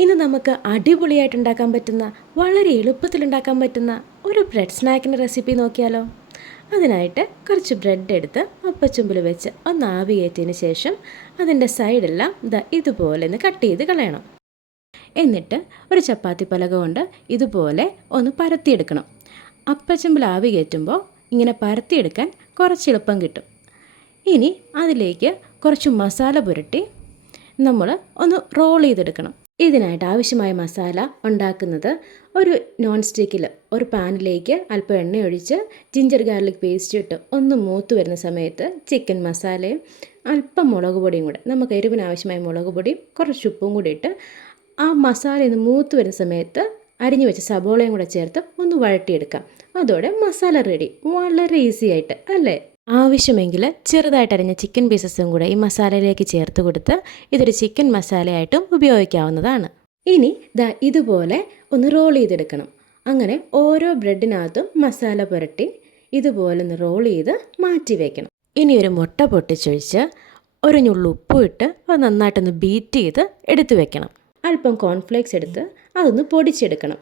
ഇന്ന് നമുക്ക് അടിപൊളിയായിട്ട് ഉണ്ടാക്കാൻ പറ്റുന്ന വളരെ എളുപ്പത്തിൽ ഉണ്ടാക്കാൻ പറ്റുന്ന ഒരു ബ്രെഡ് സ്നാക്കിൻ്റെ റെസിപ്പി നോക്കിയാലോ. അതിനായിട്ട് കുറച്ച് ബ്രെഡ് എടുത്ത് അപ്പച്ചുമ്പിൽ വെച്ച് ഒന്ന് ആവി കയറ്റിയതിന് ശേഷം അതിൻ്റെ സൈഡെല്ലാം ഇതുപോലെ ഒന്ന് കട്ട് ചെയ്ത് കളയണം. എന്നിട്ട് ഒരു ചപ്പാത്തി പലക കൊണ്ട് ഇതുപോലെ ഒന്ന് പരത്തിയെടുക്കണം. അപ്പച്ചുമ്പിൽ ആവി കയറ്റുമ്പോൾ ഇങ്ങനെ പരത്തിയെടുക്കാൻ കുറച്ച് എളുപ്പം കിട്ടും. ഇനി അതിലേക്ക് കുറച്ച് മസാല പുരട്ടി നമ്മൾ ഒന്ന് റോൾ ചെയ്തെടുക്കണം. ഇതിനായിട്ട് ആവശ്യമായ മസാല ഉണ്ടാക്കുന്നത് ഒരു നോൺ സ്റ്റിക്കിൽ ഒരു പാനിലേക്ക് അല്പം എണ്ണ ഒഴിച്ച് ജിഞ്ചർ ഗാർലിക് പേസ്റ്റ് ഇട്ട് ഒന്ന് മൂത്ത് വരുന്ന സമയത്ത് ചിക്കൻ മസാലയും അല്പം മുളക് പൊടിയും കൂടെ, നമുക്ക് എരിവിന് ആവശ്യമായ മുളക് പൊടിയും കുറച്ച് ഉപ്പും കൂടി ഇട്ട് ആ മസാല ഒന്ന് മൂത്ത് വരുന്ന സമയത്ത് അരിഞ്ഞു വെച്ച സബോളയും കൂടെ ചേർത്ത് ഒന്ന് വഴട്ടിയെടുക്കാം. അതോടെ മസാല റെഡി. വളരെ ഈസി ആയിട്ട് അല്ലേ. ആവശ്യമെങ്കിൽ ചെറുതായിട്ട് അരിഞ്ഞ ചിക്കൻ പീസസും കൂടെ ഈ മസാലയിലേക്ക് ചേർത്ത് കൊടുത്ത് ഇതൊരു ചിക്കൻ മസാലയായിട്ടും ഉപയോഗിക്കാവുന്നതാണ്. ഇനി ഇതുപോലെ ഒന്ന് റോൾ ചെയ്തെടുക്കണം. അങ്ങനെ ഓരോ ബ്രെഡിനകത്തും മസാല പുരട്ടി ഇതുപോലെ ഒന്ന് റോൾ ചെയ്ത് മാറ്റി വയ്ക്കണം. ഇനി ഒരു മുട്ട പൊട്ടിച്ചൊഴിച്ച് ഒരു നുള്ളു ഉപ്പും ഇട്ട് അത് നന്നായിട്ടൊന്ന് ബീറ്റ് ചെയ്ത് എടുത്തു വെക്കണം. അല്പം കോൺഫ്ലേക്സ് എടുത്ത് അതൊന്ന് പൊടിച്ചെടുക്കണം.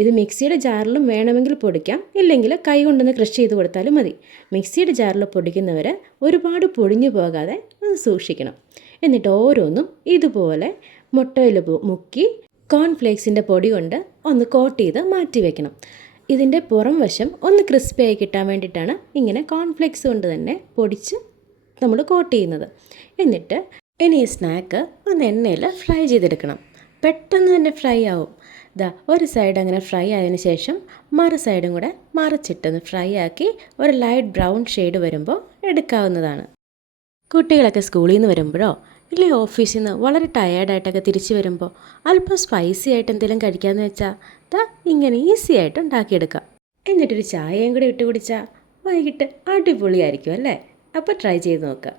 ഇത് മിക്സിയുടെ ജാറിലും വേണമെങ്കിൽ പൊടിക്കാം, ഇല്ലെങ്കിൽ കൈ കൊണ്ടൊന്ന് ക്രഷ് ചെയ്ത് കൊടുത്താലും മതി. മിക്സിയുടെ ജാറിൽ പൊടിക്കുന്നവർ ഒരുപാട് പൊടിഞ്ഞു പോകാതെ ഒന്ന് സൂക്ഷിക്കണം. എന്നിട്ട് ഓരോന്നും ഇതുപോലെ മുട്ടയിൽ മുക്കി കോൺഫ്ലേക്സിൻ്റെ പൊടി കൊണ്ട് ഒന്ന് കോട്ട് ചെയ്ത് മാറ്റി വയ്ക്കണം. ഇതിൻ്റെ പുറം വശം ഒന്ന് ക്രിസ്പിയായി കിട്ടാൻ വേണ്ടിയിട്ടാണ് ഇങ്ങനെ കോൺഫ്ലേക്സ് കൊണ്ട് തന്നെ പൊടിച്ച് നമ്മൾ കോട്ട് ചെയ്യുന്നത്. എന്നിട്ട് ഇനി ഈ സ്നാക്ക് ഒന്ന് എണ്ണയിൽ ഫ്രൈ ചെയ്തെടുക്കണം. പെട്ടെന്ന് തന്നെ ഫ്രൈ ആവും. ഒരു സൈഡ് അങ്ങനെ ഫ്രൈ ആയതിനു ശേഷം മറു സൈഡും കൂടെ മറിച്ചിട്ടൊന്ന് ഫ്രൈ ആക്കി ഒരു ലൈറ്റ് ബ്രൗൺ ഷെയ്ഡ് വരുമ്പോൾ എടുക്കാവുന്നതാണ്. കുട്ടികളൊക്കെ സ്കൂളിൽ നിന്ന് വരുമ്പോഴോ ഇല്ലേ ഓഫീസിൽ നിന്ന് വളരെ ടയേർഡായിട്ടൊക്കെ തിരിച്ചു വരുമ്പോൾ അല്പം സ്പൈസി ആയിട്ട് എന്തെങ്കിലും കഴിക്കാമെന്ന് വെച്ചാൽ ഇങ്ങനെ ഈസി ആയിട്ട് ഉണ്ടാക്കിയെടുക്കാം. എന്നിട്ടൊരു ചായയും കൂടി ഇട്ട് കുടിച്ചാൽ വൈകിട്ട് അടിപൊളിയായിരിക്കും അല്ലേ. അപ്പോൾ ട്രൈ ചെയ്ത് നോക്കുക.